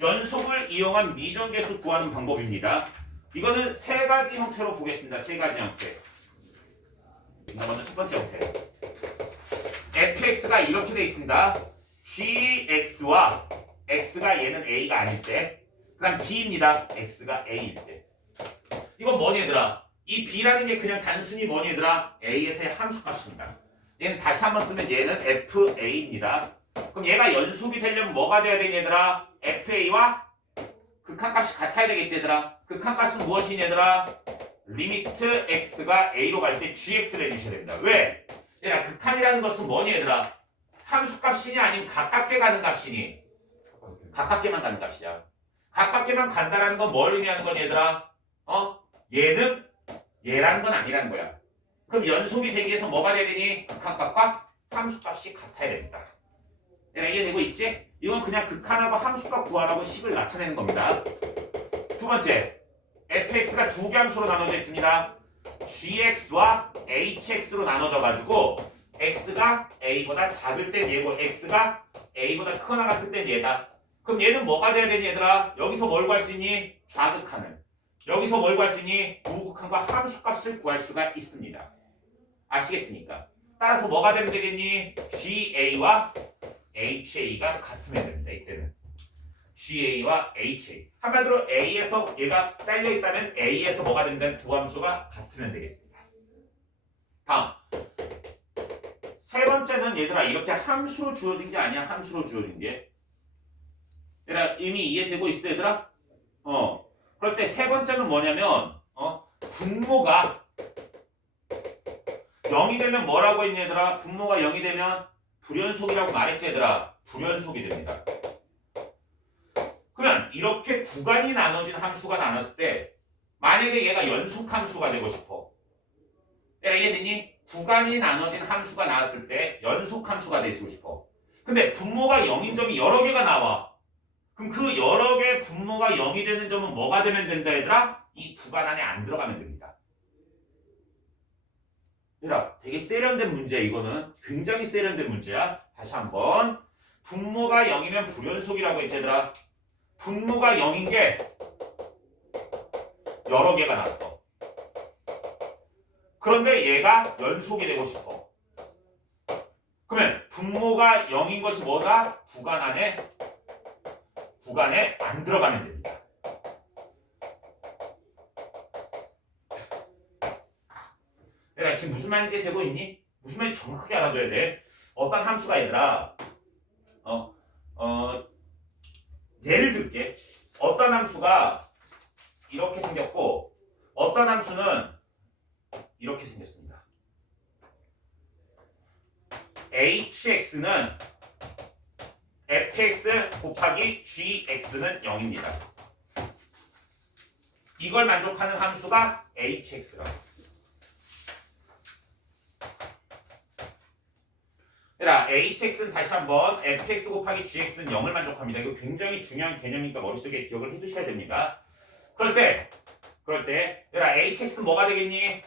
연속을 이용한 미정계수 구하는 방법입니다. 이거는 세 가지 형태로 보겠습니다. 세 가지 형태. 먼저 첫 번째 형태. fx가 이렇게 되어 있습니다. gx와 x가 얘는 a가 아닐 때, 그 다음 b입니다. x가 a일 때. 이건 뭐니 얘들아? 이 b라는 게 그냥 단순히 뭐니 얘들아? a에서의 함수값입니다. 얘는 다시 한번 쓰면 얘는 fa입니다. 그럼 얘가 연속이 되려면 뭐가 돼야 되니 얘들아? fa와 극한값이 같아야 되겠지 얘들아? 극한값은 무엇이니 얘들아? 리미트 x가 a로 갈 때 gx를 해주셔야 됩니다. 왜? 얘들아 극한이라는 것은 뭐니 얘들아? 함수값이니 아니면 가깝게 가는 값이니? 가깝게만 가는 값이야. 가깝게만 간다라는 건 뭘 의미하는 거니 얘들아? 얘는 얘라는 건 아니라는 거야. 그럼 연속이 되기 위해서 뭐가 돼야 되니? 극한값과 함수값이 같아야 됩니다. 얘들아 이해되고 있지? 이건 그냥 극한하고 함수값 구하라고 식을 나타내는 겁니다. 두 번째, fx가 두 개 함수로 나눠져 있습니다. gx와 hx로 나눠져 가지고 x가 a보다 작을 땐 얘고 x가 a보다 크거나 같을 땐 얘다. 그럼 얘는 뭐가 돼야 되니 얘들아? 여기서 뭘 구할 수 있니? 좌극한을. 여기서 뭘 구할 수 있니? 우극한과 함수값을 구할 수가 있습니다. 아시겠습니까? 따라서 뭐가 되면 되겠니? ga와 ha가 같으면 됩니다. 이때는 ga와 ha. 한마디로 a에서 얘가 잘려 있다면 a에서 뭐가 된다면 두 함수가 같으면 되겠습니다. 다음 세 번째는 얘들아 이렇게 함수로 주어진 게 아니야. 함수로 주어진 게. 얘들아 이미 이해되고 있어 얘들아? 그럴 때 세 번째는 뭐냐면 분모가 0이 되면 뭐라고 했니 얘들아? 분모가 0이 되면 불연속이라고 말했지 얘들아? 불연속이 됩니다. 그러면 이렇게 구간이 나눠진 함수가 나눴을 때 만약에 얘가 연속 함수가 되고 싶어. 얘들아 이해되니? 구간이 나눠진 함수가 나왔을 때 연속 함수가 되고 싶어. 근데 분모가 0인 점이 여러 개가 나와. 그럼 그 여러 개 분모가 0이 되는 점은 뭐가 되면 된다 얘들아? 이 구간 안에 안 들어가면 됩니다. 얘들아 되게 세련된 문제야 이거는. 굉장히 세련된 문제야. 다시 한번. 분모가 0이면 불연속이라고 했지 얘들아. 분모가 0인 게 여러 개가 났어. 그런데 얘가 연속이 되고 싶어. 그러면 분모가 0인 것이 뭐다? 구간에 안 들어가면 됩니다. 얘들아 지금 무슨 말인지 되고 있니? 무슨 말인지 정확하게 알아둬야 돼. 어떤 함수가 얘들아 예를 들게. 어떤 함수가 이렇게 생겼고 어떤 함수는 이렇게 생겼습니다. hx는 fx 곱하기 gx는 0입니다. 이걸 만족하는 함수가 hx라고. 얘들아 hx는 다시 한번 fx 곱하기 gx는 0을 만족합니다. 이거 굉장히 중요한 개념이니까 머릿속에 기억을 해두셔야 됩니다. 그럴 때 얘들아 hx는 뭐가 되겠니?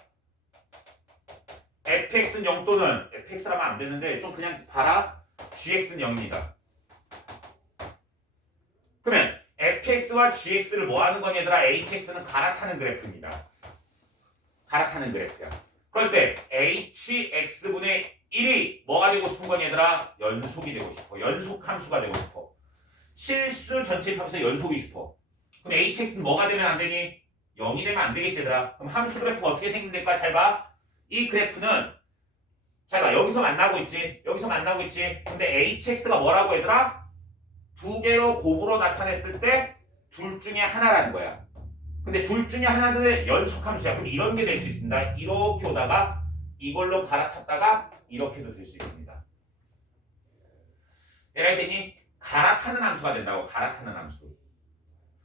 fx는 0 또는 fx라면 안 되는데 좀 그냥 봐라. gx는 0입니다. 그러면 fx와 gx를 뭐 하는 거니 얘들아? hx는 갈아타는 그래프입니다. 갈아타는 그래프야. 그럴 때 hx분의 1이 뭐가 되고 싶은 거니 얘들아? 연속이 되고 싶어. 연속 함수가 되고 싶어. 실수 전체 합해서 연속이 싶어. 그럼 hx는 뭐가 되면 안 되니? 0이 되면 안 되겠지 얘들아. 그럼 함수 그래프가 어떻게 생긴될까? 잘 봐. 이 그래프는 잘 봐. 여기서 만나고 있지. 여기서 만나고 있지. 근데 hx가 뭐라고 얘들아? 두 개로 곱으로 나타냈을 때 둘 중에 하나라는 거야. 근데 둘 중에 하나는 연속 함수야. 그럼 이런 게 될 수 있습니다. 이렇게 오다가 이걸로 갈아탔다가 이렇게도 될 수 있습니다. 얘가 되니 갈아타는 함수가 된다고. 갈아타는 함수.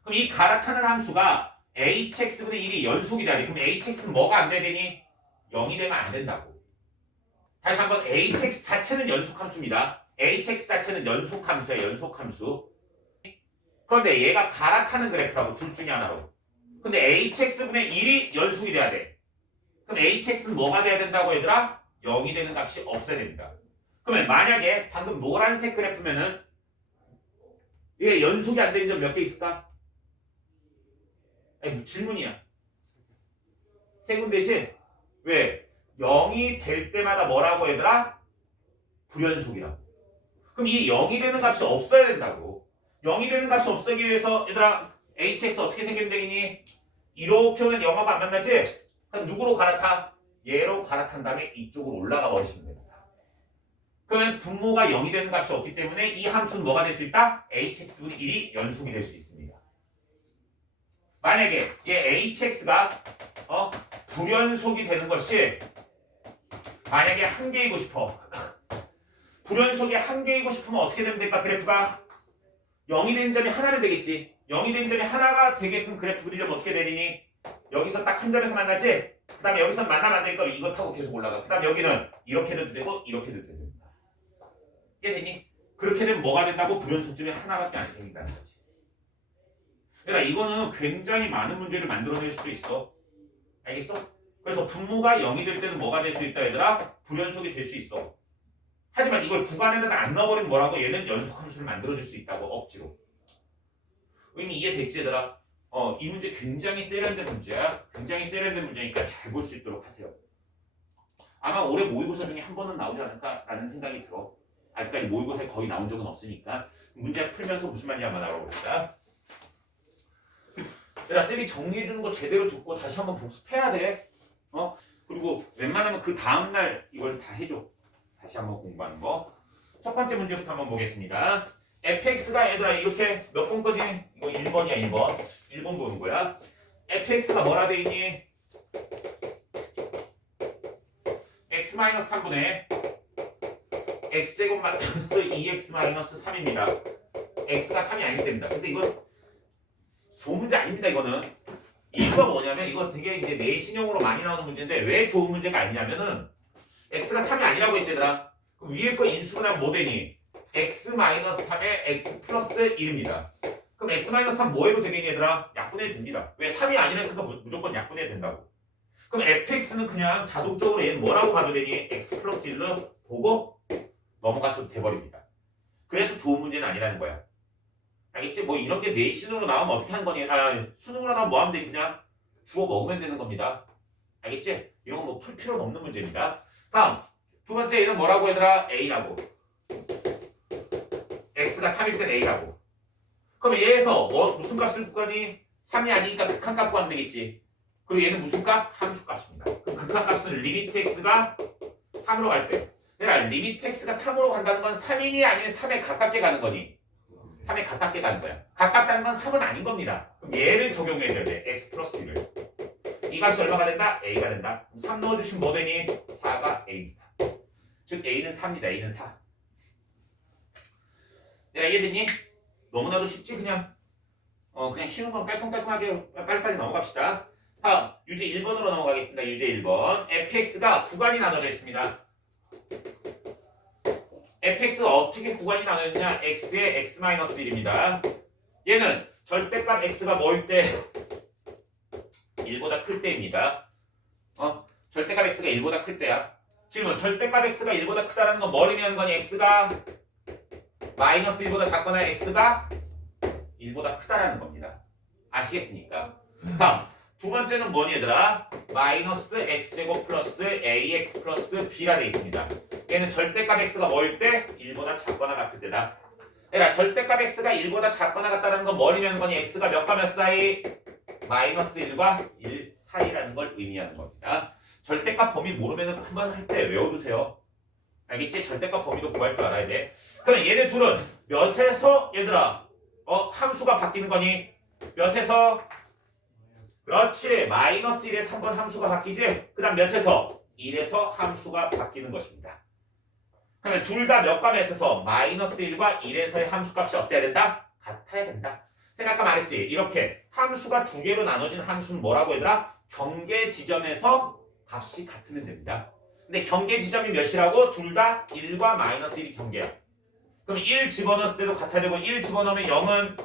그럼 이 갈아타는 함수가 hx분의 1이 연속이 돼야 돼. 그럼 hx는 뭐가 안 돼야 되니? 0이 되면 안 된다고. 다시 한번 hx 자체는 연속함수입니다. hx 자체는 연속함수야. 연속함수. 그런데 얘가 갈아타는 그래프라고. 둘 중에 하나로. 근데 hx분의 1이 연속이 돼야 돼. 그럼 hx는 뭐가 돼야 된다고 얘들아? 0이 되는 값이 없어야 됩니다. 그러면 만약에 방금 노란색 그래프면은 이게 연속이 안 되는 점 몇 개 있을까? 아니, 질문이야. 세 군데씩. 왜? 0이 될 때마다 뭐라고 얘들아? 불연속이라고. 그럼 이 0이 되는 값이 없어야 된다고. 0이 되는 값이 없어지기 위해서 얘들아 hx 어떻게 생기면 되겠니? 이렇게 오면 0하고 안 만나지? 그럼 누구로 갈아타? 얘로 갈아탄 다음에 이쪽으로 올라가 버리시면 됩니다. 그러면 분모가 0이 되는 값이 없기 때문에 이 함수는 뭐가 될 수 있다? hx분의 1이 연속이 될 수 있습니다. 만약에 얘 hx가 불연속이 되는 것이 만약에 한 개이고 싶어. 불연속이 한 개이고 싶으면 어떻게 되면 될까? 그래프가 0이 된 점이 하나면 되겠지. 0이 된 점이 하나가 되게끔 그래프 그리려면 어떻게 되니? 여기서 딱 한 점에서 만나지? 그 다음에 여기서 만나면 안 되니까 이거 타고 계속 올라가. 그 다음에 여기는 이렇게 돼도 되고 이렇게 돼도 됩니다. 이해되니? 그렇게 되면 뭐가 된다고? 불연속점이 하나밖에 안 생긴다는 거지. 그러니까 이거는 굉장히 많은 문제를 만들어낼 수도 있어. 알겠어? 그래서 분모가 0이 될 때는 뭐가 될 수 있다 얘들아? 불연속이 될 수 있어. 하지만 이걸 구간에는 안 넣어버리면 뭐라고? 얘는 연속함수를 만들어줄 수 있다고 억지로. 의미 이해됐지 얘들아? 이 문제 굉장히 세련된 문제야. 굉장히 세련된 문제니까 잘 볼 수 있도록 하세요. 아마 올해 모의고사 중에 한 번은 나오지 않을까라는 생각이 들어. 아직까지 모의고사에 거의 나온 적은 없으니까 문제 풀면서 무슨 말인지 한번 알아보자. 얘들아 쌤이 정리해주는 거 제대로 듣고 다시 한번 복습해야 돼. 그리고 웬만하면 그 다음날 이걸 다 해줘. 다시 한번 공부하는 거. 첫 번째 문제부터 한번 보겠습니다. fx가 얘들아 이렇게 몇 번까지? 이거 1번이야 1번. 1번 보는 거야. fx가 뭐라 돼 있니? x-3분의 x제곱 마이너스 2x-3입니다. x가 3이 아니기 때문이다. 근데 이건 좋은 문제 아닙니다. 이거 뭐냐면 이거 되게 이제 내신형으로 많이 나오는 문제인데 왜 좋은 문제가 아니냐면은 x가 3이 아니라고 했지 얘들아. 그럼 위에 거 인수분하면 뭐 되니? x-3에 x 플러스 1입니다. 그럼 x-3 뭐 해도 되겠니 얘들아? 약분해도 됩니다. 왜 3이 아니랬으니까 무조건 약분해야 된다고. 그럼 fx는 그냥 자동적으로 얘는 뭐라고 봐도 되니? x 플러스 1로 보고 넘어가셔도 돼버립니다. 그래서 좋은 문제는 아니라는 거야. 알겠지? 뭐 이런 게 내신으로 나오면 어떻게 하는 거니? 수능으로 나오면 뭐 하면 되니? 그냥 주워 먹으면 되는 겁니다. 알겠지? 이런 거 뭐 풀 필요는 없는 문제입니다. 다음 두 번째 얘는 뭐라고 얘들아? a라고. x가 3일 땐 a라고. 그럼 얘에서 무슨 값을 구하니? 3이 아니니까 극한값 구하면 되겠지. 그리고 얘는 무슨 값? 함수값입니다. 그럼 극한값은 리미트 x가 3으로 갈 때. 얘들아 리미트 x가 3으로 간다는 건 3이니 아니면 3에 가깝게 가는 거니? 3에 가깝게 가는 거야. 가깝다는 건 3은 아닌 겁니다. 그럼 얘를 적용해줘야 돼. x 플러스 1을. 이 값이 얼마가 된다? a가 된다. 그럼 3 넣어주시면 뭐 되니? 4가 a입니다. 즉 a는 4입니다. a는 4. 내가 이해됐니? 너무나도 쉽지 그냥. 그냥 쉬운 건 깔끔깔끔하게 빨리빨리 넘어갑시다. 다음 유제 1번으로 넘어가겠습니다. 유제 1번. fx가 구간이 나눠져 있습니다. fx가 어떻게 구간이 나눠졌냐? x에 x-1입니다. 얘는 절대값 x가 뭐일 때? 1보다 클 때입니다. 절대값 x가 1보다 클 때야. 질문, 절대값 x가 1보다 크다는 건 뭘 의미하는 거니? x가 마이너스 1보다 작거나 x가 1보다 크다라는 겁니다. 아시겠습니까? 다음 두 번째는 뭐니 얘들아? 마이너스 x제곱 플러스 ax 플러스 b가 되어 있습니다. 얘는 절대값 x가 뭐일 때? 1보다 작거나 같을 때다. 얘들아 절대값 x가 1보다 작거나 같다는 건 뭘 의미하는 거니? x가 몇과 몇 사이? 마이너스 1과 1 사이라는 걸 의미하는 겁니다. 절대값 범위 모르면 한번 할 때 외워두세요. 알겠지? 절대값 범위도 구할 줄 알아야 돼. 그러면 얘네 둘은 몇에서 얘들아 함수가 바뀌는 거니? 몇에서? 그렇지. 마이너스 1에서 한 번 함수가 바뀌지? 그 다음 몇에서? 1에서 함수가 바뀌는 것입니다. 그러면 둘 다 몇과 몇에서? 마이너스 1과 1에서의 함수값이 어때야 된다? 같아야 된다. 제가 아까 말했지? 이렇게 함수가 두 개로 나눠진 함수는 뭐라고 얘들아? 경계 지점에서 값이 같으면 됩니다. 근데 경계 지점이 몇이라고? 둘 다 1과 마이너스 1이 경계야. 그럼 1 집어넣었을 때도 같아야 되고 1 집어넣으면 0은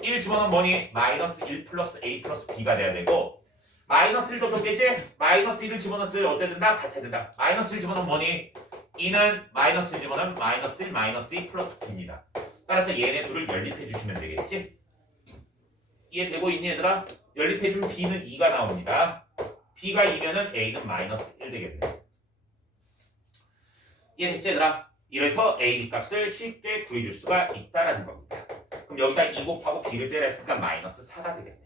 1 집어넣으면 뭐니? 마이너스 1 플러스 a 플러스 b가 돼야 되고 마이너스 1도 경계지? 마이너스 1을 집어넣었을 때 어때야 된다? 같아야 된다. 마이너스 1 집어넣으면 뭐니? 2는 마이너스 1 집어넣으면 마이너스 1 마이너스 2 플러스 b입니다. 따라서 얘네 둘을 연립해 주시면 되겠지? 이해되고 있니 얘들아? 연립해 주면 B는 2가 나옵니다. B가 2면은 A는 마이너스 1 되겠네. 이해됐지 얘들아? 이래서 A, B 값을 쉽게 구해줄 수가 있다라는 겁니다. 그럼 여기다 2 곱하고 B를 빼냈으니까 마이너스 4가 되겠네.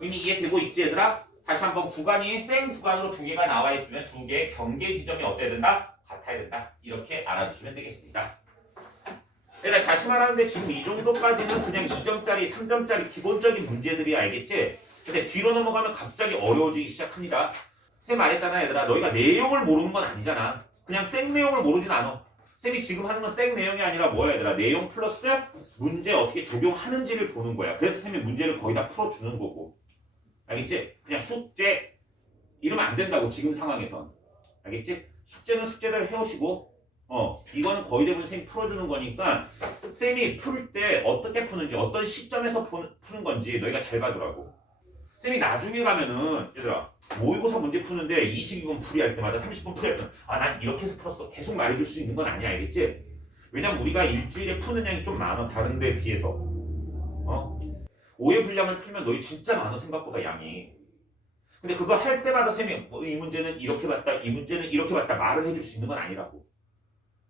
의미 이해되고 있지 얘들아? 다시 한번 구간이 생 구간으로 두 개가 나와 있으면 두 개의 경계 지점이 어때야 된다? 같아야 된다. 이렇게 알아두시면 되겠습니다. 얘들아 다시 말하는데 지금 이 정도까지는 그냥 2점짜리, 3점짜리 기본적인 문제들이 알겠지? 근데 뒤로 넘어가면 갑자기 어려워지기 시작합니다. 쌤 말했잖아 얘들아. 너희가 내용을 모르는 건 아니잖아. 그냥 생 내용을 모르진 않아. 쌤이 지금 하는 건 생 내용이 아니라 뭐야 얘들아. 내용 플러스 문제 어떻게 적용하는지를 보는 거야. 그래서 쌤이 문제를 거의 다 풀어주는 거고. 알겠지? 그냥 숙제 이러면 안 된다고 지금 상황에선. 알겠지? 숙제는 숙제대로 해오시고 이거는 거의 대부분 쌤이 풀어주는 거니까 쌤이 풀 때 어떻게 푸는지 어떤 시점에서 푸는 건지 너희가 잘 봐두라고. 쌤이 나중에 가면은 얘들아 모의고사 문제 푸는데 22분 풀이할 때마다 30분 풀이할 때마다 난 이렇게 해서 풀었어 계속 말해줄 수 있는 건 아니야. 알겠지? 왜냐면 우리가 일주일에 푸는 양이 좀 많아. 다른 데 비해서. 오해 분량을 풀면 너희 진짜 많아. 생각보다 양이. 근데 그거 할 때마다 쌤이 이 문제는 이렇게 봤다 이 문제는 이렇게 봤다 말을 해줄 수 있는 건 아니라고.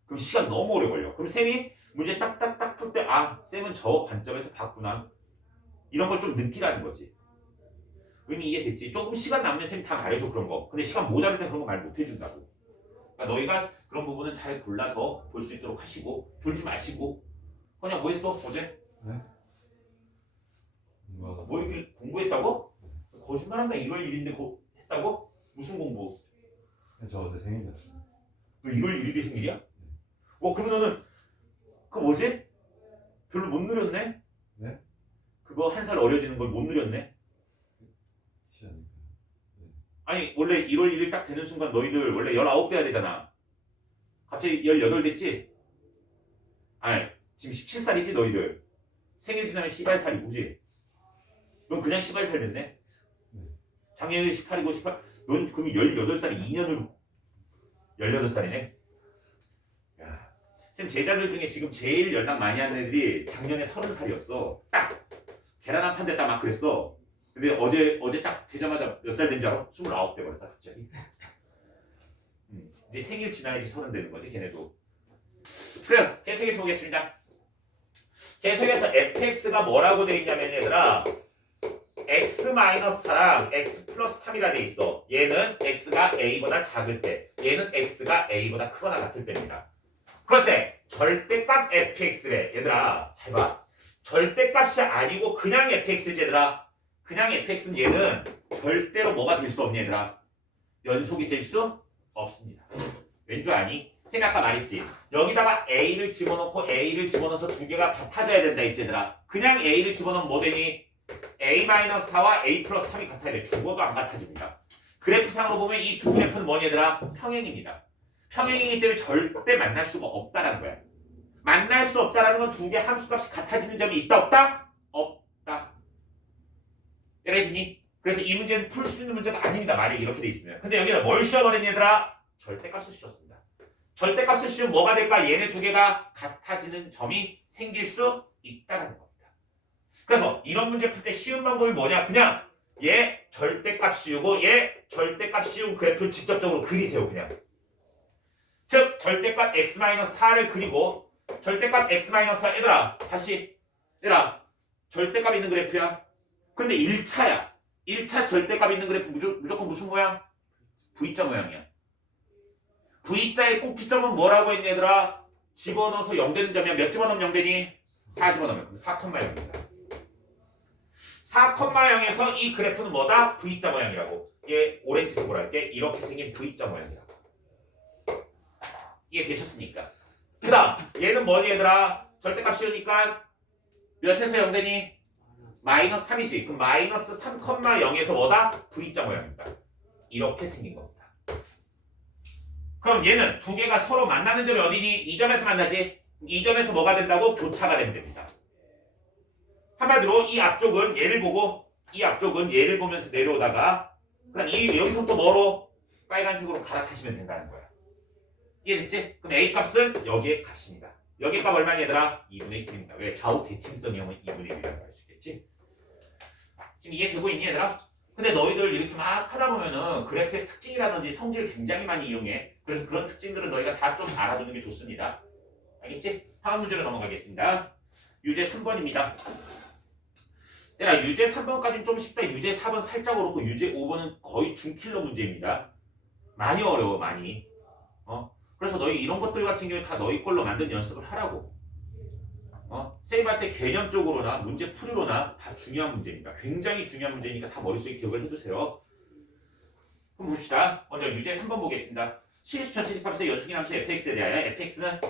그럼 시간 너무 오래 걸려. 그럼 쌤이 문제 딱딱딱 풀 때 쌤은 저 관점에서 봤구나. 이런 걸 좀 느끼라는 거지. 의미 이해됐지? 조금 시간 남으면 쌤이 다 말해줘 그런 거. 근데 시간 모자랄 때 그런 거 말 못 해준다고. 그러니까 너희가 그런 부분은 잘 골라서 볼 수 있도록 하시고 졸지 마시고. 그냥 뭐 했어 어제? 네? 뭐 이렇게 공부했다고? 거짓말한다. 1월 1일인데 했다고? 무슨 공부? 저 어제 생일이었어요. 너 1월 1일이 생일이야? 그럼 너는 그 뭐지? 별로 못 누렸네? 네? 그거 한 살 어려지는 걸 못 누렸네? 시간이니까. 네. 아니 원래 1월 1일 딱 되는 순간 너희들 원래 19 돼야 되잖아. 갑자기 18 됐지? 아니 지금 17살이지 너희들. 생일 지나면 18살이고 그지? 넌 그냥 18살 됐네? 네. 작년에 18이고 18. 넌 그럼 18살이 2년을 18살이네? 야, 쌤 제자들 중에 지금 제일 연락 많이 하는 애들이 작년에 30살이었어. 딱 계란 한 판 됐다 막 그랬어. 근데 어제 딱 되자마자 몇 살 된 줄 알아? 29 돼버렸다 갑자기. 이제 생일 지나야지 30 되는 거지 걔네도. 그래요. 계속해서 보겠습니다. 계속해서 fx가 뭐라고 돼 있냐면 얘들아 x-4랑 x 플러스 3이라 돼 있어. 얘는 x가 a보다 작을 때, 얘는 x가 a보다 크거나 같을 때입니다. 그런데 절대값 fx래. 얘들아 잘 봐. 절대값이 아니고 그냥 fx지 얘들아. 그냥 fx는 얘는 절대로 뭐가 될 수 없니 얘들아. 연속이 될 수 없습니다. 왠 줄 아니? 쌤이 아까 말했지. 여기다가 a를 집어넣고 a를 집어넣어서 두 개가 같아져야 된다 했지 얘들아. 그냥 a를 집어넣으면 뭐 되니? a-4와 a 플러스 3이 같아야 돼. 죽어도 안 같아집니다. 그래프상으로 보면 이 두 그래프는 뭐니 얘들아? 평행입니다. 평행이기 때문에 절대 만날 수가 없다라는 거야. 만날 수 없다라는 건 두 개 함수값이 같아지는 점이 있다 없다? 없다. 이해했니? 그래서 이 문제는 풀 수 있는 문제가 아닙니다. 만약에 이렇게 돼 있으면. 근데 여기는 뭘 씌워버렸니 얘들아? 절대값을 씌웠습니다. 절대값을 씌우면 뭐가 될까? 얘네 두 개가 같아지는 점이 생길 수 있다라는 겁니다. 그래서 이런 문제 풀 때 쉬운 방법이 뭐냐? 그냥 얘 절대값 씌우고 얘 절대값 씌운 그래프를 직접적으로 그리세요. 그냥. 즉 절대값 x-4를 그리고 절대값 x-4 얘들아 다시 얘들아 절대값 있는 그래프야. 근데 1차야. 1차 절대값 있는 그래프 무조건 무슨 모양? V자 모양이야. V자의 꼭지점은 뭐라고 했니 얘들아? 집어넣어서 0 되는 점이야. 몇 집어넣으면 0 되니? 4 집어넣으면. 그럼 4,0입니다. 4,0에서 이 그래프는 뭐다? V자 모양이라고. 얘 오렌지색으로 할게. 이렇게 생긴 V자 모양이라고. 이해되셨습니까? 그 다음 얘는 뭐니 얘들아? 절대값 씌우니까 몇에서 0 되니? 마이너스 3이지. 그럼 마이너스 3,0에서 뭐다? V자 모양입니다. 이렇게 생긴 겁니다. 그럼 얘는 두 개가 서로 만나는 점이 어디니? 이 점에서 만나지? 이 점에서 뭐가 된다고? 교차가 되면 됩니다. 한마디로 이 앞쪽은 얘를 보고 이 앞쪽은 얘를 보면서 내려오다가 그다음 이 여기서부터 뭐로? 빨간색으로 갈아타시면 된다는 거야. 이해됐지? 그럼 A 값은 여기에 값입니다. 여기 값 얼마니 얘들아? 2분의 1입니다. 왜? 좌우 대칭성이면 2분의 1이라고 할 수 있겠지? 지금 이해되고 있니 얘들아? 근데 너희들 이렇게 막 하다 보면은 그래프의 특징이라든지 성질을 굉장히 많이 이용해. 그래서 그런 특징들은 너희가 다 좀 알아두는 게 좋습니다. 알겠지? 다음 문제로 넘어가겠습니다. 유제 3번입니다. 얘들아 유제 3번까지는 좀 쉽다. 유제 4번 살짝 어렵고 유제 5번은 거의 중킬러 문제입니다. 많이 어려워 많이. 그래서 너희 이런 것들 같은 경우에 다 너희 걸로 만든 연습을 하라고. 쌤이 봤을 때 개념적으로나 문제 풀이로나 다 중요한 문제입니다. 굉장히 중요한 문제니까 다 머릿속에 기억을 해두세요. 그럼 봅시다. 먼저 유제 3번 보겠습니다. 실수 전체 집합에서 연속이 함수 fx에 대하여 fx는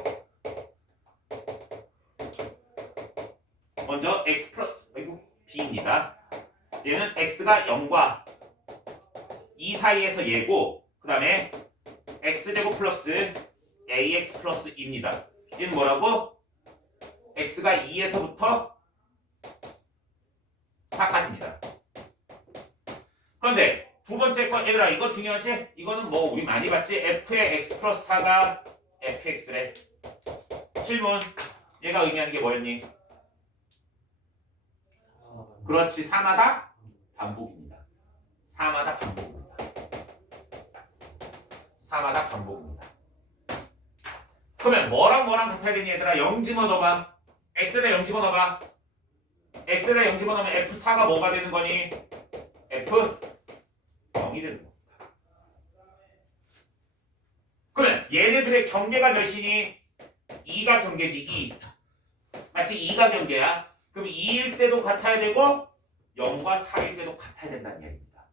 먼저 x 플러스 b입니다. 얘는 x가 0과 2 사이에서 얘고 그 다음에 x제곱 플러스 ax 플러스 2입니다. 얘는 뭐라고? x가 2에서부터 4까지입니다. 그런데 두 번째 거 얘들아 이거 중요하지? 이거는 뭐 우리 많이 봤지? f의 x 플러스 4가 fx래. 질문 얘가 의미하는 게 뭐였니? 그렇지 4마다 반복입니다. 4마다 반복입니다. 4마다 반복입니다. 그러면 뭐랑 같아야 되니 얘들아? 0 집어넣어봐. x에다 0 집어넣어봐. x에다 0 집어넣으면 f4가 뭐가 되는 거니? f0이 되는 겁니다. 그러면 얘네들의 경계가 몇이니? 2가 경계지 2. 마치 2가 경계야. 그럼 2일 때도 같아야 되고 0과 4일 때도 같아야 된다는 이야기입니다.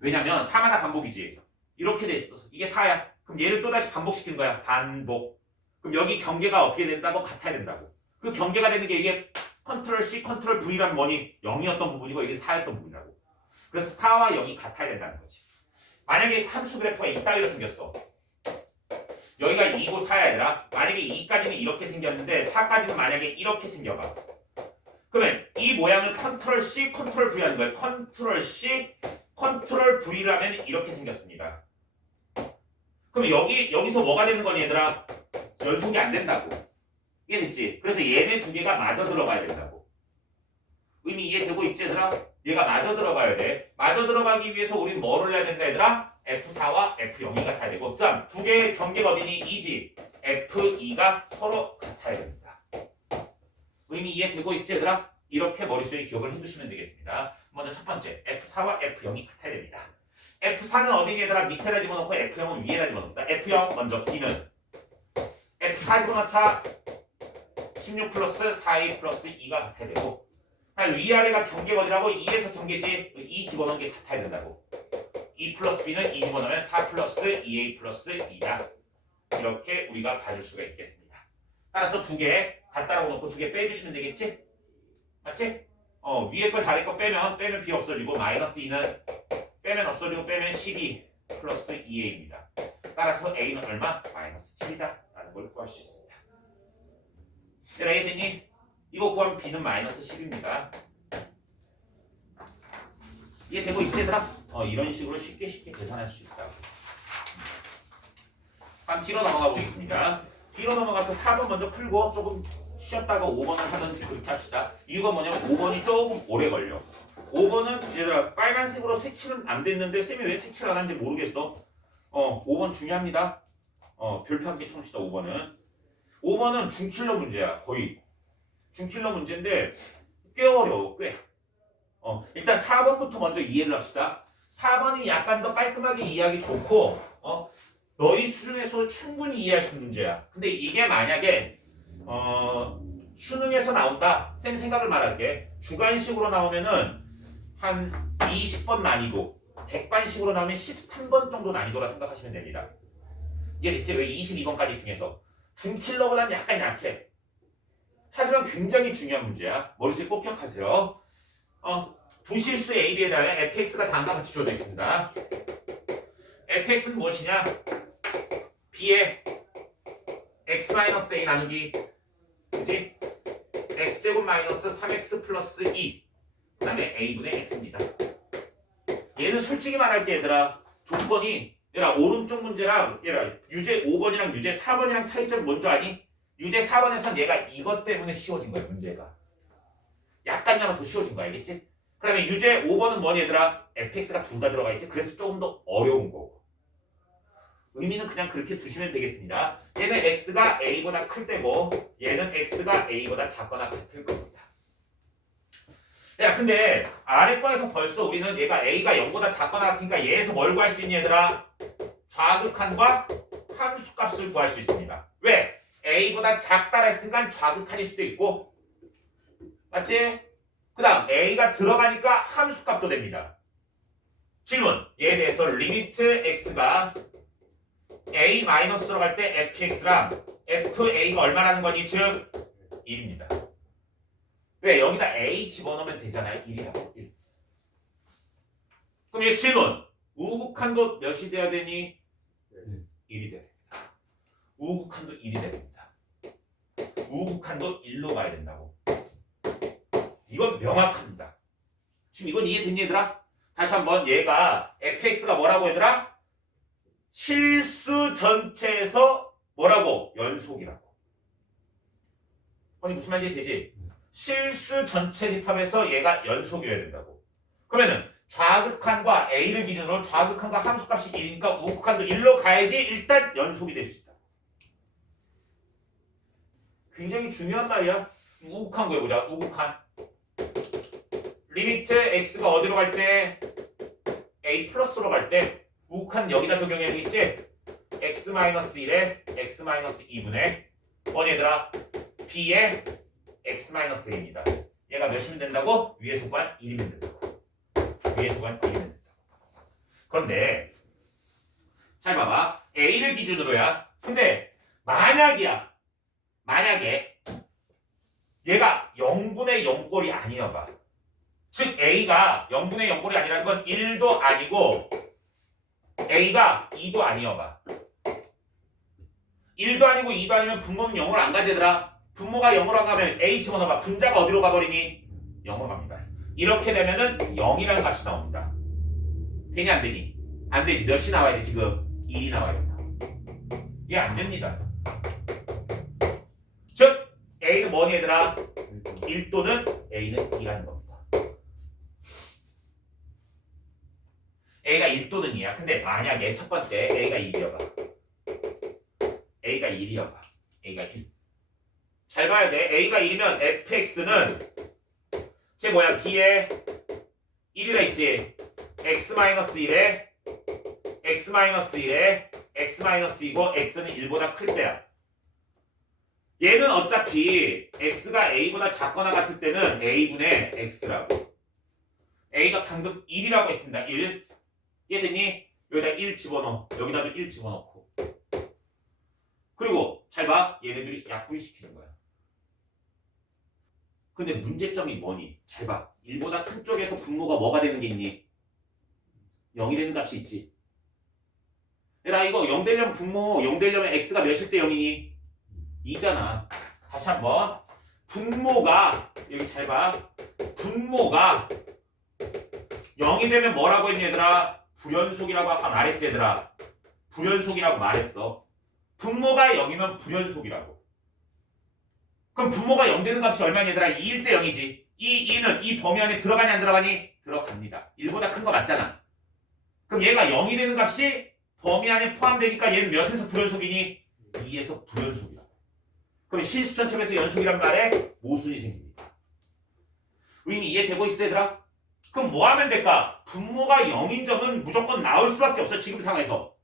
왜냐면 4마다 반복이지. 이렇게 돼 있어서 이게 4야. 그럼 얘를 또다시 반복시키는 거야. 반복. 그럼 여기 경계가 어떻게 된다고? 같아야 된다고. 그 경계가 되는 게 이게 컨트롤 C, 컨트롤 V란 뭐니? 0이었던 부분이고 이게 4였던 부분이라고. 그래서 4와 0이 같아야 된다는 거지. 만약에 함수 그래프가 이따위로 생겼어. 여기가 2고 4야 얘들아. 만약에 2까지는 이렇게 생겼는데 4까지는 만약에 이렇게 생겨봐. 그러면 이 모양을 컨트롤 C, 컨트롤 V 하는 거예요. 컨트롤 C, 컨트롤 V라면 이렇게 생겼습니다. 그럼 여기서 뭐가 되는 거니 얘들아? 연속이 안 된다고. 이해됐지? 그래서 얘네 두 개가 마저 들어가야 된다고. 의미 이해되고 있지 얘들아? 얘가 마저 들어가야 돼. 마저 들어가기 위해서 우린 뭐를 해야 된다 얘들아? F4와 F0이 같아야 되고 그 다음 두 개의 경계가 어디니? 2지. F2가 서로 같아야 됩니다. 의미 이해되고 있지 얘들아? 이렇게 머릿속에 기억을 해두시면 되겠습니다. 먼저 첫 번째 F4와 F0이 같아야 됩니다. F4는 어디니 얘들아? 밑에다 집어넣고 F0은 위에다 집어넣습니다. F0 먼저 B는 F4 집어넣자 16 플러스 4A 플러스 2가 같아야 되고 위아래가 경계가 어디라고? 2에서 경계지 2 집어넣은 게 같아야 된다고. 2 플러스 B는 2 집어넣으면 4 플러스 2A 플러스 2다. 이렇게 우리가 봐줄 수가 있겠습니다. 따라서 두 개 같다라고 놓고 두 개 빼주시면 되겠지? 맞지? 위에 거 아래 거 빼면 B 없어지고 마이너스 2는 빼면 없어지고 빼면 12 플러스 2A입니다. 따라서 A는 얼마? 마이너스 7이다 라는 걸 구할 수 있습니다. 얘들아 이해됐니? 이거 구하면 B는 마이너스 10입니다. 이해되고 있지 얘들아? 이런 식으로 쉽게 계산할 수 있다고. 다음 뒤로 넘어가 보겠습니다. 뒤로 넘어가서 4번 먼저 풀고 조금 쉬었다가 5번을 하든지 그렇게 합시다. 이유가 뭐냐면 5번이 조금 오래 걸려. 5번은 얘들아 빨간색으로 색칠은 안 됐는데 쌤이 왜 색칠 안 한지 모르겠어. 5번 중요합니다. 별표 한 개 쳐봅시다. 5번은 중킬러 문제야. 거의 중킬러 문제인데 꽤 어려워. 꽤. 일단 4번부터 먼저 이해를 합시다. 4번이 약간 더 깔끔하게 이해하기 좋고 너희 수준에서 충분히 이해할 수 있는 문제야. 근데 이게 만약에 수능에서 나온다. 쌤 생각을 말할게. 주관식으로 나오면은 한 20번 난이도 100반식으로 나오면 13번 정도 난이도라 생각하시면 됩니다. 이해됐지? 왜 22번까지 중에서 중킬러보다는 약간 약해. 하지만 굉장히 중요한 문제야. 머릿속에 꼭 기억하세요. 두 실수 A, B에 대하여 fx가 다음과 같이 주어져 있습니다. fx는 무엇이냐? b의 x-a 나누기 그치? x제곱 마이너스 3x 플러스 2 그 다음에 a분의 x입니다. 얘는 솔직히 말할게 얘들아 조건이 얘들아 오른쪽 문제랑 얘들아 유제 5번이랑 유제 4번이랑 차이점 뭔지 아니? 유제 4번에선 얘가 이것 때문에 쉬워진 거야, 문제가. 약간이나마 더 쉬워진 거 알겠지? 그다음에 유제 5번은 뭐니 얘들아? fx가 둘 다 들어가 있지? 그래서 조금 더 어려운 거고. 의미는 그냥 그렇게 두시면 되겠습니다. 얘는 x가 a보다 클 때고 얘는 x가 a보다 작거나 같을 겁니다. 야, 근데 아래 거에서 벌써 우리는 얘가 a가 0보다 작거나 같으니까 얘에서 뭘 구할 수 있니 얘들아? 좌극한과 함수값을 구할 수 있습니다. 왜? a보다 작다라 했으니까 좌극한일 수도 있고, 맞지? 그 다음 a가 들어가니까 함수값도 됩니다. 질문, 얘에 대해서 리미트 x가 a 마이너스로 갈 때 fx랑 fa가 얼마라는 거니? 즉 1입니다. 왜? 여기다 a 집어넣으면 되잖아요. 1이라고. 1. 그럼 얘 질문, 우극한도 몇이 돼야 되니? 1이 돼야 됩니다. 우극한도 1이 돼야 됩니다. 우극한도 1로 가야 된다고. 이건 명확합니다. 지금 이건 이해됐니 얘들아? 다시 한번 얘가 fx가 뭐라고 얘들아? 실수 전체에서 뭐라고? 연속이라고. 아니 무슨 말인지 되지? 실수 전체 집합에서 얘가 연속이어야 된다고. 그러면은 좌극한과 a를 기준으로 좌극한과 함수값이 1이니까 우극한도 1로 가야지 일단 연속이 될 수 있다. 굉장히 중요한 말이야. 우극한 구해보자. 우극한. 리미트 x가 어디로 갈 때? a 플러스로 갈 때 우극한 여기다 적용해야 되겠지? x-1에 x-2분의 뭐니 얘들아? b의 x-a입니다. 얘가 몇이면 된다고? 위의 소관 1이면 된다고. 위의 소관 1이면 된다고. 그런데 잘 봐봐. a를 기준으로야. 근데 만약이야. 만약에 얘가 0분의 0꼴이 아니어봐. 즉 a가 0분의 0꼴이 아니라는 건 1도 아니고 a가 2도 아니어봐. 1도 아니고 2도 아니면 분모는 0으로 안 가지더라. 분모가 0으로 안 가면 a 집어넣어봐. 분자가 어디로 가버리니? 0으로 갑니다. 이렇게 되면은 0이라는 값이 나옵니다. 되니 안 되니? 안 되지. 몇이 나와야 돼 지금? 1이 나와야 된다. 이게 안 됩니다. 즉 a는 뭐니 얘들아? 1 또는 a는 2라는 겁니다. a가 1 또는 2야. 근데 만약에 첫 번째 a가 1이어봐. a가 1이어봐. a가 1. 잘 봐야 돼. a가 1이면 fx는 제 뭐야? b에 1이라 했지. x-1에 x-1에 x-2고 x는 1보다 클 때야. 얘는 어차피 x가 a보다 작거나 같을 때는 a분의 x라고. a가 방금 1이라고 했습니다. 1. 이해됐니? 여기다 1 집어넣어. 여기다도 1 집어넣고. 그리고 잘 봐. 얘네들이 약분시키는 거야. 근데 문제점이 뭐니? 잘 봐. 1보다 큰 쪽에서 분모가 뭐가 되는 게 있니? 0이 되는 값이 있지. 얘들아 이거 0 되려면 분모 0 되려면 x가 몇일 때 0이니? 2잖아. 다시 한번. 분모가 여기 잘 봐. 분모가 0이 되면 뭐라고 했니 얘들아? 불연속이라고 아까 말했지 얘들아. 불연속이라고 말했어. 분모가 0이면 불연속이라고. 그럼 분모가 0 되는 값이 얼마니 얘들아? 2일 때 0이지. 이 2는 이 범위 안에 들어가니 안 들어가니? 들어갑니다. 1보다 큰 거 맞잖아. 그럼 얘가 0이 되는 값이 범위 안에 포함되니까 얘는 몇에서 불연속이니? 2에서 불연속이라고. 그럼 실수전체에서 연속이란 말에 모순이 생깁니다. 의미 이해되고 있어 얘들아? 그럼 뭐 하면 될까? 분모가 0인 점은 무조건 나올 수밖에 없어. 지금 상황에서.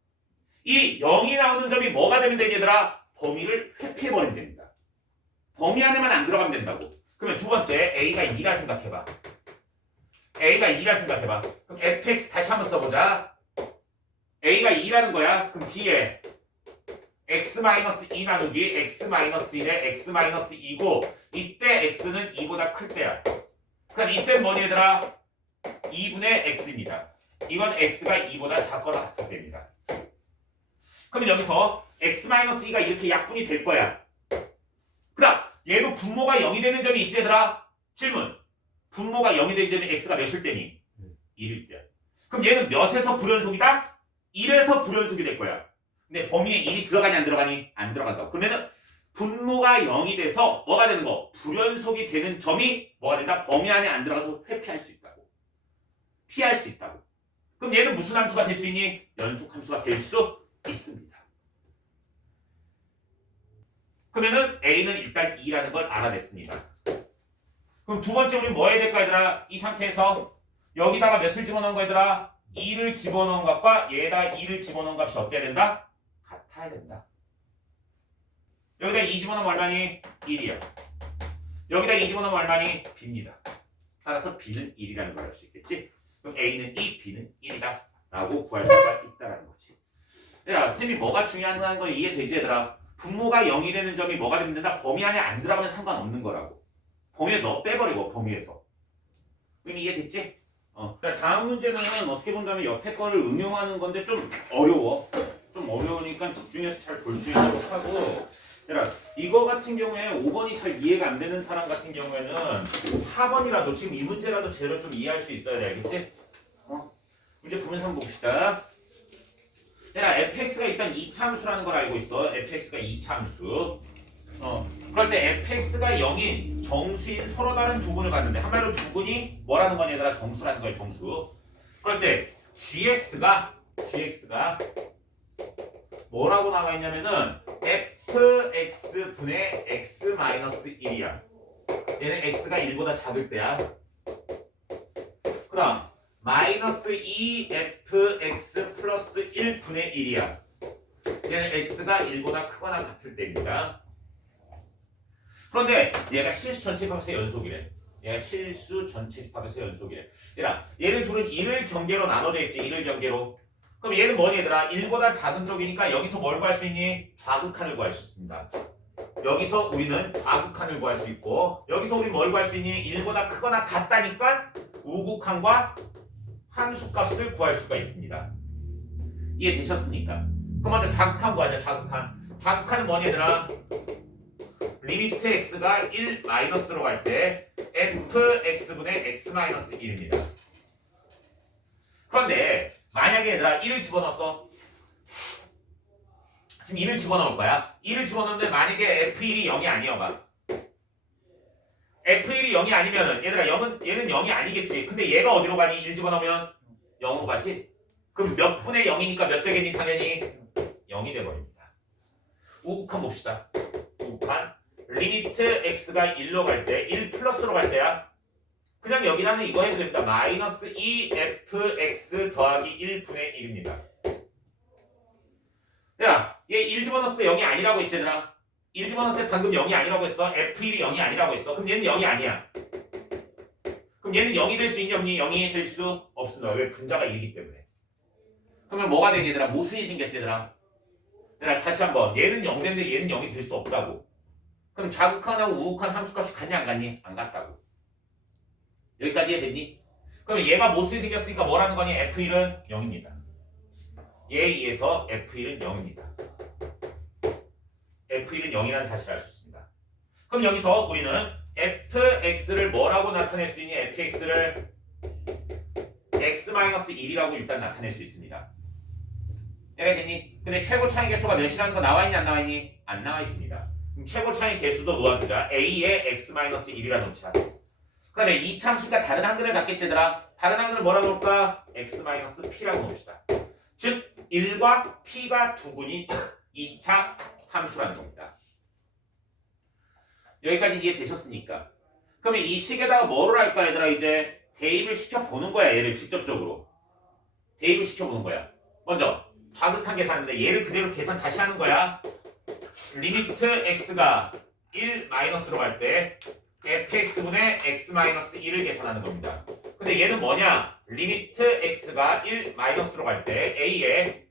이 0이 나오는 점이 뭐가 되면 되니 얘들아? 범위를 회피해버리면 됩니다. 범위 안에만 안 들어가면 된다고. 그러면 두 번째 a가 2라 생각해봐. a가 2라 생각해봐. 그럼 fx 다시 한번 써보자. a가 2라는 거야. 그럼 b에 x-2 나누기 x-1에 x-2고 이때 x는 2보다 클 때야. 그럼 이때는 뭐니 얘들아? 2분의 x입니다. 이건 x가 2보다 작거나 같을 때입니다. 그럼 여기서 x-2가 이렇게 약분이 될 거야. 그다음 얘도 분모가 0이 되는 점이 있지 얘들아? 질문. 분모가 0이 되는 점이 x가 몇일 때니? 1일 때야. 그럼 얘는 몇에서 불연속이다? 1에서 불연속이 될 거야. 근데 범위에 1이 들어가니 안 들어가니? 안 들어간다고. 그러면은 분모가 0이 돼서 뭐가 되는 거? 불연속이 되는 점이 뭐가 된다? 범위 안에 안 들어가서 회피할 수 있다고. 피할 수 있다고. 그럼 얘는 무슨 함수가 될 수 있니? 연속 함수가 될 수 있습니다. 그러면은 A는 일단 2라는 걸 알아냈습니다. 그럼 두 번째 우리 뭐 해야 될까 얘들아? 이 상태에서 여기다가 몇을 집어넣은 거 얘들아? 2를 집어넣은 값과 얘에다 2를 집어넣은 값이 어때야 된다? 같아야 된다. 여기다 2 집어넣으면 얼마니? 1이요. 여기다 2 집어넣으면 얼마니? B입니다. 따라서 B는 1이라는 걸 알 수 있겠지? 그럼 A는 2, B는 1이다 라고 구할 수가 있다라는 거지. 얘들아, 쌤이 뭐가 중요한 거 이해되지 얘들아? 분모가 0이 되는 점이 뭐가 되면 된다? 범위 안에 안 들어가면 상관없는 거라고. 범위에 넣어 빼버리고 범위에서. 그럼 이해됐지? 다음 문제는 어떻게 본다면 옆에 거를 응용하는 건데 좀 어려워. 좀 어려우니까 집중해서 잘 볼 수 있도록 하고. 얘들아, 이거 같은 경우에 5번이 잘 이해가 안 되는 사람 같은 경우에는 4번이라도 지금 이 문제라도 제대로 좀 이해할 수 있어야 돼. 알겠지? 문제 보면서 한번 봅시다. 얘들아, fx가 일단 2차 함수라는 걸 알고 있어. fx가 2차 함수. 그럴 때 fx가 0인 정수인 서로 다른 두 분을 봤는데 한마디로 두 분이 뭐라는 거냐 얘들아? 정수라는 거예요. 정수. 그럴 때 gx가 뭐라고 나와 있냐면은 fx분의 x-1이야. 얘는 x가 1보다 작을 때야. 그 다음 마이너스 2fx 플러스 1분의 1이야. 얘는 x가 1보다 크거나 같을 때입니다. 그런데 얘가 실수 전체 집합에서 연속이래. 얘가 실수 전체 집합에서 연속이래. 얘는 둘은 1을 경계로 나눠져 있지. 1을 경계로. 그럼 얘는 뭐니 얘들아? 1보다 작은 쪽이니까 여기서 뭘 구할 수 있니? 좌극한을 구할 수 있습니다. 여기서 우리는 좌극한을 구할 수 있고 여기서 우리 뭘 구할 수 있니? 1보다 크거나 같다니까 우극한과 함수값을 구할 수가 있습니다. 이해되셨습니까? 그럼 먼저 좌극한 구하자. 좌극한은 뭐니 얘들아? 리미트 x가 1 마이너스로 갈 때 fx분의 x-1입니다. 그런데 만약에 얘들아 1을 집어넣었어. 지금 1을 집어넣을 거야. 1을 집어넣는데 만약에 f1이 0이 아니어봐. f1이 0이 아니면은 얘들아 얘는 0이 아니겠지. 근데 얘가 어디로 가니? 1 집어넣으면 0으로 가지. 그럼 몇 분의 0이니까 몇 되겠니? 당연히 0이 돼버립니다. 우극한 봅시다. 우극한 리미트 x가 1로 갈 때 1 플러스로 갈 때야. 그냥 여기다는 이거 해도 됩니다. 마이너스 2fx 더하기 1분의 1입니다. 야, 얘 1 집어넣었을 때 0이 아니라고 했지 얘들아. 1 집어넣었을 때 방금 0이 아니라고 했어. f1이 0이 아니라고 했어. 그럼 얘는 0이 아니야. 그럼 얘는 0이 될 수 있니 없니? 0이 될 수 없습니다. 왜? 분자가 1이기 때문에. 그러면 뭐가 되지 얘들아? 모순이 생겼지 얘들아. 얘들아 다시 한번. 얘는 0 되는데 얘는 0이 될 수 없다고. 그럼 좌극한하고 우극한 함수값이 같니 안 같니? 안 같다고. 여기까지 이해됐니? 그럼 얘가 모순이 생겼으니까 뭐라는 거니? f1은 0입니다. 얘에 의해서 f1은 0입니다. f1은 0이라는 사실을 알 수 있습니다. 그럼 여기서 우리는 fx를 뭐라고 나타낼 수 있니? fx를 x-1이라고 일단 나타낼 수 있습니다. 이해됐니? 근데 최고 차이 개수가 몇이라는 거 나와있니 안 나와있니? 안 나와있습니다. 그럼 최고 차이 개수도 놓아주자. a의 x-1이라 놓자. 그 다음에 이 참수가 다른 한글을 갖겠지 얘들아. 다른 한글 뭐라고 놓을까? x-p라고 놓읍시다. 즉 1과 p가 두 분이 2차 함수라는 겁니다. 여기까지 이해되셨습니까? 그러면 이 식에다가 뭐를 할까 얘들아? 이제 대입을 시켜보는 거야. 얘를 직접적으로 대입을 시켜보는 거야. 먼저 좌극한 계산인데 얘를 그대로 계산 다시 하는 거야. 리미트 x가 1 마이너스로 갈 때 fx분의 x-1을 계산하는 겁니다. 근데 얘는 뭐냐? 리미트 x가 1 마이너스로 갈 때 a의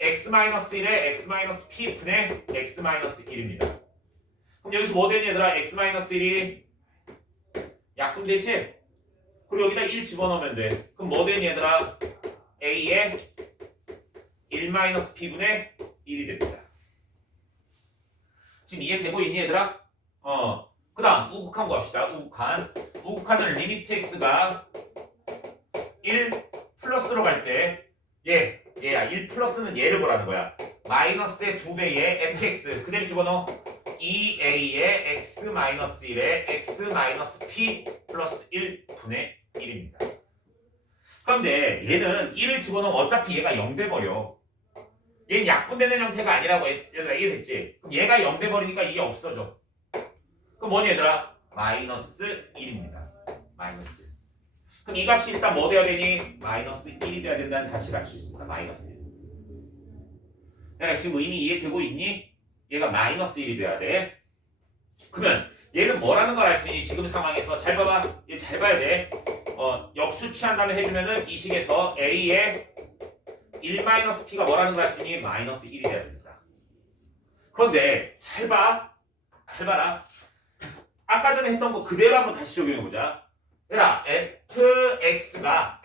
x-1의 x-p분의 x-1입니다. 그럼 여기서 뭐 되니 얘들아? x-1이 약분되지? 그리고 여기다 1 집어넣으면 돼. 그럼 뭐 되니 얘들아? a의 1-p분의 1이 됩니다. 지금 이해되고 있니 얘들아? 그 다음 우극한 구합시다. 우극한은 리미트 x가 1 플러스로 갈 때 얘야 1 플러스는 얘를 보라는 거야. 마이너스의 2배의 fx 그대로 집어넣어 2a의 x-1의 x-p 플러스 1분의 1입니다. 그런데 얘는 1을 집어넣으면 어차피 얘가 0 돼버려. 얘는 약분되는 형태가 아니라고 얘들아 이해됐지? 그럼 얘가 0 돼버리니까 이게 없어져. 그럼 뭐니 얘들아? 마이너스 1입니다. 마이너스 1. 그럼 이 값이 일단 뭐 돼야 되니? 마이너스 1이 돼야 된다는 사실을 알 수 있습니다. 마이너스 1. 내가 지금 의미 이해되고 있니? 얘가 마이너스 1이 돼야 돼. 그러면 얘는 뭐라는 걸 알 수 있니? 지금 상황에서 잘 봐봐. 얘 잘 봐야 돼. 역수치한 다음에 해주면은 이 식에서 a의 1-p가 뭐라는 걸 알 수 있니? 마이너스 1이 돼야 됩니다. 그런데 잘 봐. 잘 봐라. 아까 전에 했던 거 그대로 한번 다시 적용해보자. 얘들아 fx가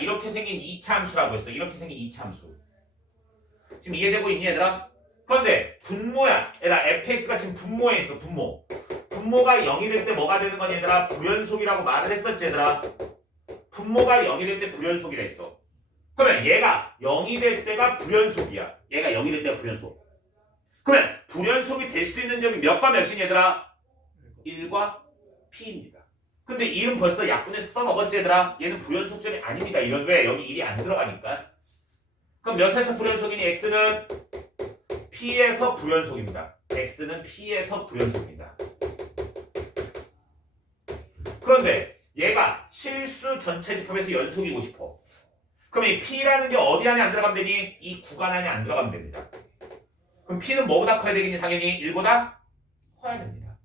이렇게 생긴 이차함수라고 했어. 이렇게 생긴 이차함수. 지금 이해되고 있니 얘들아? 그런데 분모야. 얘들아 fx가 지금 분모에 있어. 분모가 0이 될 때 뭐가 되는 거니 얘들아? 불연속이라고 말을 했었지 얘들아. 분모가 0이 될 때 불연속이라 했어. 그러면 얘가 0이 될 때가 불연속이야. 얘가 0이 될 때가 불연속. 그러면 불연속이 될 수 있는 점이 몇과 몇이니 얘들아? 1과 p입니다. 근데 1은 벌써 약분해서 써먹었지 얘들아? 얘는 불연속점이 아닙니다. 이런 왜? 여기 1이 안 들어가니까. 그럼 몇에서 불연속이니? x는 p에서 불연속입니다. x는 p에서 불연속입니다. 그런데 얘가 실수 전체 집합에서 연속이고 싶어. 그럼 이 p라는 게 어디 안에 안 들어가면 되니? 이 구간 안에 안 들어가면 됩니다. 그럼 p는 뭐보다 커야 되겠니? 당연히 1보다 커야 됩니다.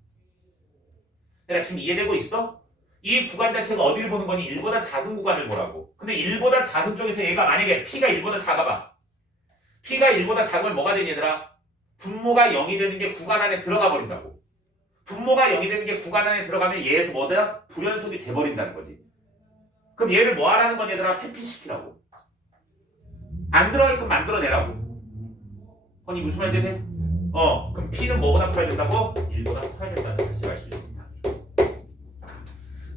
내가 지금 이해되고 있어? 이 구간 자체가 어디를 보는 거니? 1보다 작은 구간을 보라고. 근데 1보다 작은 쪽에서 얘가 만약에 p가 1보다 작아봐. p가 1보다 작으면 뭐가 되니 얘들아? 분모가 0이 되는 게 구간 안에 들어가 버린다고. 분모가 0이 되는 게 구간 안에 들어가면 얘에서 뭐다? 불연속이 돼버린다는 거지. 그럼 얘를 뭐 하라는 건 얘들아? 회피시키라고. 안 들어가게끔 만들어내라고. 그건 이 무슨 말인지 돼? 그럼 p는 뭐보다 커야 된다고? 1보다 커야 된다는 사실을 알 수 있습니다.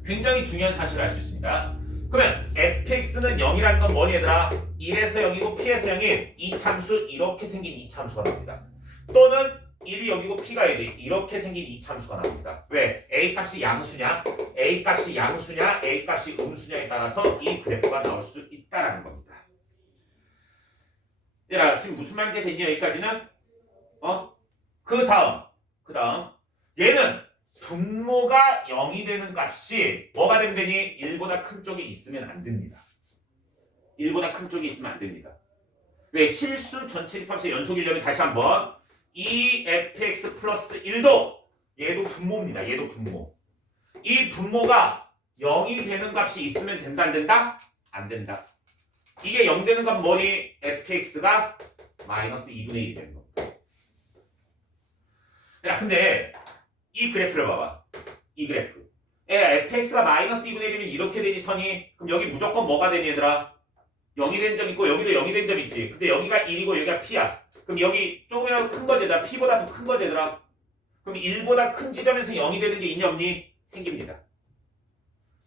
굉장히 중요한 사실을 알 수 있습니다. 그러면 fx는 0이라는 건 뭐니 얘들아? 1에서 0이고 p에서 0인 이참수 이렇게 생긴 이참수가 나옵니다. 또는 1이 0이고 p가 이제 이렇게 생긴 이참수가 나옵니다. 왜? a 값이 양수냐? a 값이 양수냐? a 값이 음수냐에 따라서 이 그래프가 나올 수 있다라는 겁니다. 얘들아 지금 무슨 말인지 됐니 여기까지는? 그 다음 얘는 분모가 0이 되는 값이 뭐가 되면 되니? 1보다 큰 쪽에 있으면 안 됩니다. 1보다 큰 쪽에 있으면 안 됩니다. 왜? 실수 전체 집합에서 연속이려면 다시 한번 이 fx 플러스 1도 얘도 분모입니다. 얘도 분모. 이 분모가 0이 되는 값이 있으면 된다 안 된다? 안 된다. 이게 0 되는 건 뭐니? fx가 마이너스 2분의 1이 되는 겁니다. 야 근데 이 그래프를 봐봐. 이 그래프. fx가 마이너스 2분의 1이면 이렇게 되니 선이? 그럼 여기 무조건 뭐가 되니 얘들아? 0이 된 점 있고 여기도 0이 된 점 있지. 근데 여기가 1이고 여기가 p야. 그럼 여기 조금이라도 큰 거지 얘들아. p보다 더 큰 거지 얘들아. 그럼 1보다 큰 지점에서 0이 되는 게 있니 없니? 생깁니다.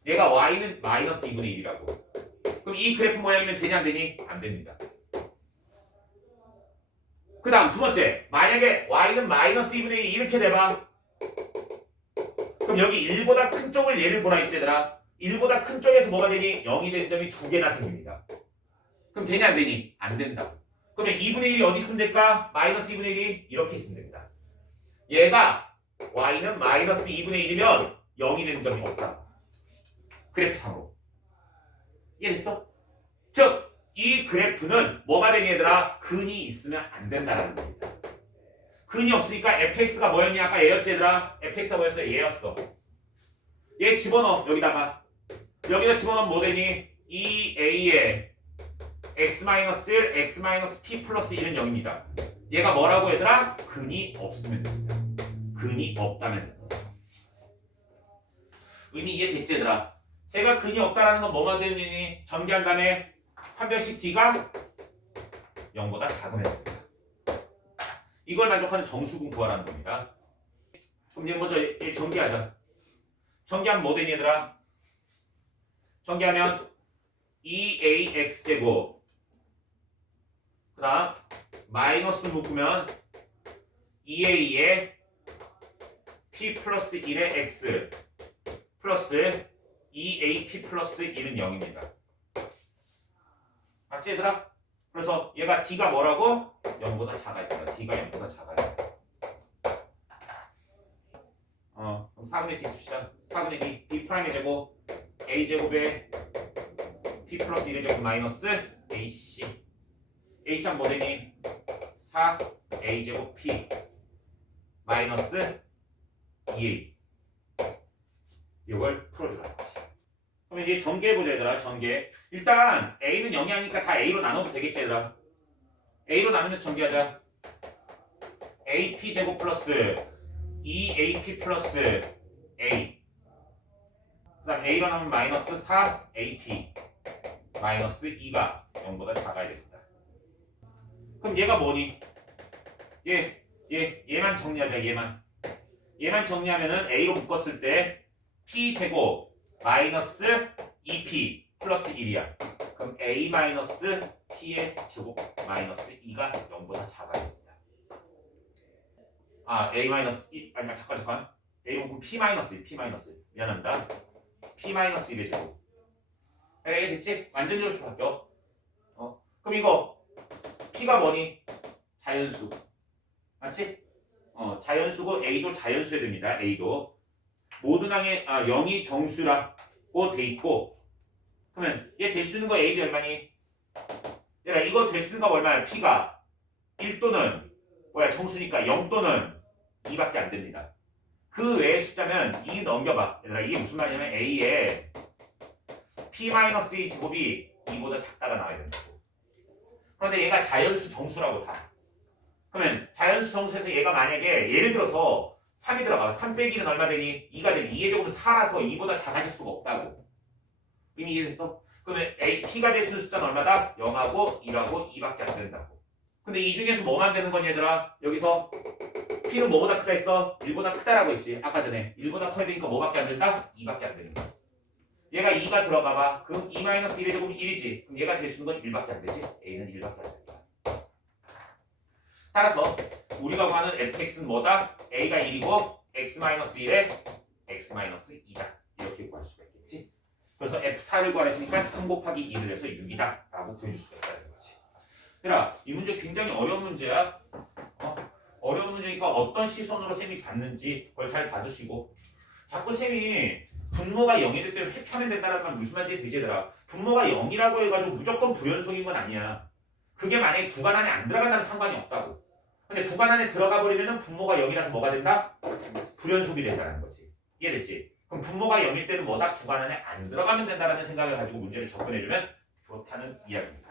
얘가 y는 마이너스 2분의 1이라고. 그럼 이 그래프 모양이면 되냐 안 되니? 안 됩니다. 그 다음 두 번째. 만약에 y는 마이너스 2분의 1이 이렇게 돼봐. 그럼 여기 1보다 큰 쪽을 얘를 보라 했지 얘들아. 1보다 큰 쪽에서 뭐가 되니? 0이 된 점이 2개나 생깁니다. 그럼 되냐 안 되니? 안 된다. 그러면 2분의 1이 어디 있으면 될까? 마이너스 2분의 1이 이렇게 있으면 됩니다. 얘가 y는 마이너스 2분의 1이면 0이 된 점이 없다. 그래프상으로. 이해됐어? 즉 이 그래프는 뭐가 되니 얘들아? 근이 있으면 안 된다라는 겁니다. 근이 없으니까 fx가 뭐였니? 아까 얘였지 얘들아? fx가 뭐였어? 얘였어. 얘 집어넣어 여기다가. 여기다 집어넣으면 뭐 되니? 2a에 x-1, x-p 플러스 1은 0입니다. 얘가 뭐라고 얘들아? 근이 없으면 됩니다. 근이 없다면 됩니다. 의미 이해됐지 얘들아? 제가 근이 없다라는 건 뭐만 되니? 전개한 다음에 판별식 d가 0보다 작으면 됩니다. 이걸 만족하는 정수근 구하라는 겁니다. 그럼 이제 먼저 얘 전개하자. 전개하면 뭐 되니 얘들아? 전개하면 2ax제곱 그 다음 마이너스 묶으면 2a에 p 플러스 1의 x 플러스 2ap 플러스 1은 0입니다. 맞지 얘들아? 그래서 얘가 d가 뭐라고? 0보다 작아야 된다. d가 0보다 작아야 된다. 그럼 4분의 d 씁시다. 4분의 d, d 프라임의 제곱 a 제곱에 p 플러스 1의 제곱 마이너스 ac a쌍 뭐 되니? 4 a 제곱 p 마이너스 2a 이걸 풀어주라는 거지. 그럼 이제 전개해보자 얘들아. 전개. 일단 a는 0이 아니니까 다 a로 나눠도 되겠지 얘들아. a로 나누면서 전개하자. ap 제곱 플러스 2ap 플러스 a 그 다음 a로 나누면 마이너스 4ap 마이너스 2가 0보다 작아야 되겠다. 그럼 얘가 뭐니? 얘만 정리하자. 얘만 정리하면은 a로 묶었을 때 p 제곱 마이너스 2p 플러스 1이야. 그럼 a 마이너스 p의 제곱 마이너스 2가 0보다 작아야 된다. a 마이너스 2 아니 잠깐 a로 묶으면 p 마이너스 2 미안합니다. p 마이너스 1의 제곱. 그래 됐지? 완전 조수 바뀌어. 그럼 이거 p가 뭐니? 자연수. 맞지? 자연수고 a도 자연수야 됩니다. a도 모든 항에 0이 정수라고 돼 있고 그러면 얘 될 수 있는 거 a도 얼마니? 얘들아 이거 될 수 있는 거 얼마야? p가 1 또는 정수니까 0 또는 2밖에 안 됩니다. 그 외의 숫자면 2 넘겨봐. 얘들아 이게 무슨 말이냐면 a에 p-2 제곱이 2보다 작다가 나와야 된다고. 그런데 얘가 자연수 정수라고 다. 그러면 자연수 정수에서 얘가 만약에 예를 들어서 3이 들어가. 3 빼기 1은 얼마 되니? 2가 되니? 2의 제곱은 4라서 2보다 작아질 수가 없다고. 이미 이해됐어? 그러면 p가 될 수 있는 숫자는 얼마다? 0하고 1하고 2밖에 안 된다고. 근데 이 중에서 뭐만 되는 거니 얘들아? 여기서 p는 뭐보다 크다 했어? 1보다 크다라고 했지. 아까 전에 1보다 커야 되니까 뭐밖에 안 된다? 2밖에 안 된다. 얘가 2가 들어가봐. 그럼 2-1의 제곱은 1이지. 그럼 얘가 될 수 있는 건 1밖에 안 되지. a는 1밖에 안 된다. 따라서 우리가 구하는 fx는 뭐다? a가 1이고 x-1에 x-2다. 이렇게 구할 수가 있겠지. 그래서 f4를 구하랬으니까 3 곱하기 2를 해서 6이다 라고 구해줄 수가 있다는 거지. 얘들아 이 문제 굉장히 어려운 문제야. 어려운 문제니까 어떤 시선으로 쌤이 봤는지 그걸 잘 봐주시고 자꾸 쌤이 분모가 0이 될 때 회편이 된다는 말 무슨 말인지 되지 얘들아. 분모가 0이라고 해가지고 무조건 불연속인 건 아니야. 그게 만약에 구간 안에 안 들어간다면 상관이 없다고. 근데 구간 안에 들어가 버리면 분모가 0이라서 뭐가 된다? 불연속이 된다는 거지. 이해됐지? 그럼 분모가 0일 때는 뭐다? 구간 안에 안 들어가면 된다는 생각을 가지고 문제를 접근해주면 좋다는 이야기입니다.